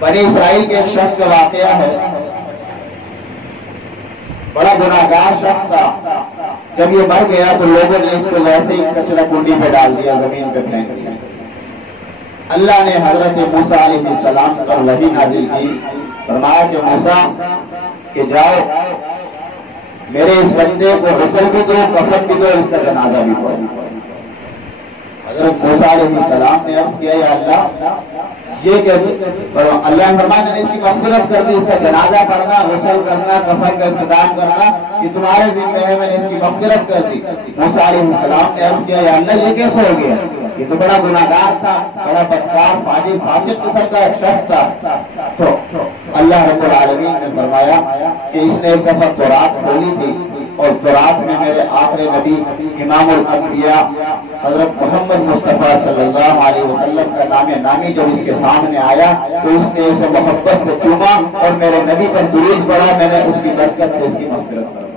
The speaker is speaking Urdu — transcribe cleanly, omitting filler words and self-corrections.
بنی اسرائیل کے ایک شخص کا واقعہ ہے، بڑا گناہگار شخص تھا۔ جب یہ مر گیا تو لوگوں نے اس کو ویسے ہی کچرا کنڈی پہ ڈال دیا، زمین پہ پھینک دیا۔ اللہ نے حضرت موسیٰ علیہ السلام پر وحی نازل کی، فرمایا کہ موسیٰ کہ جاؤ میرے اس بندے کو غسل بھی دو، کفن بھی دو، اس کا جنازہ بھی پڑھو۔ حضرت موسیٰ علیہ السلام نے عرض کیا یا اللہ یہ کیسے؟ اللہ نے فرمایا میں نے اس کی مغفرت کر دی، اس کا جنازہ پڑھنا، غسل کرنا، کفن کا انتظام کرنا یہ تمہارے ذمہ ہے، میں نے اس کی مغفرت کر دی۔ موسیٰ علیہ السلام نے عرض کیا یا اللہ یہ کیسے ہو گیا؟ یہ تو بڑا گناہگار تھا، بڑا بدکار فاجر فاسق قسم کا ایک شخص تھا۔ تو اللہ رب العالمین نے فرمایا کہ اس نے ایک دفعہ تورات کھولی تھی اور تورات میں میرے آخری نبی امام الانبیاء حضرت محمد مصطفیٰ صلی اللہ علیہ وسلم کا نام نامی جب اس کے سامنے آیا تو اس نے اسے محبت سے چوما اور میرے نبی پر درود پڑھا، میں نے اس کی برکت سے اس کی مغفرت کی۔